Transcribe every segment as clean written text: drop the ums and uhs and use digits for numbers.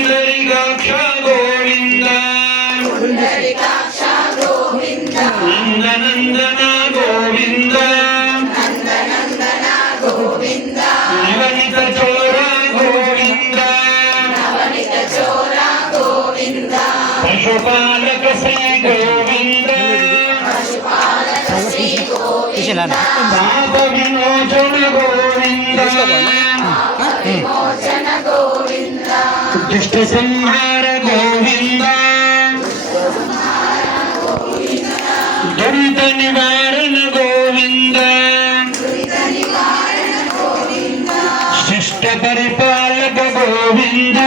पुंडरीकाक्ष गोविंद पुंडरीकाक्ष गोविंद नंदनंदन गोविंद नंदनंदन गोविंद नवनीत चोर गोविंद नवनीत चोर गोविंद पशुपालक श्री गोविंद पशुपालक श्री गोविंद पाप विमोचन गोविंद विमोचन गोविंद दुष्ट संहार गोविंद दुरित निवारण गोविंद शिष्ट परिपालक गोविंद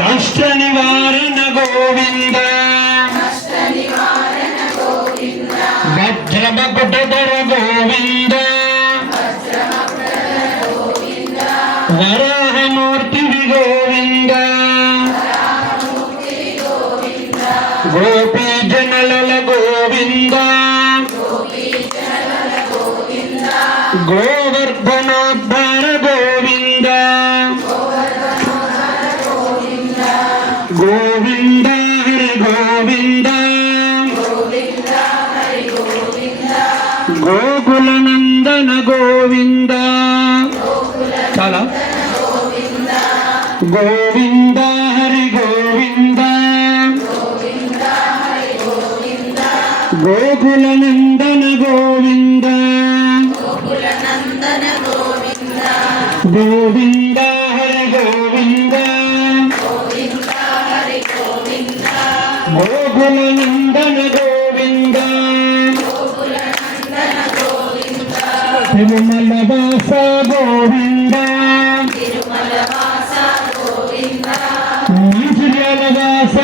कष्ट निवारण गोविंद वज्रमकुटधर गोविंद वराहमूर्ति गोविंद गोपी जनलल गोविंद गोवर्धनोद्धार गोविंद गोविंद हरि गोविंद गोकुलनंदन गोविंद चला गोविंद हरि गोविंद गोकुलनंदन गोविंद गोविंद हरि गोविंद गोकुलनंदन गोविंद तिरुमल वास गोविंद मंजुल वास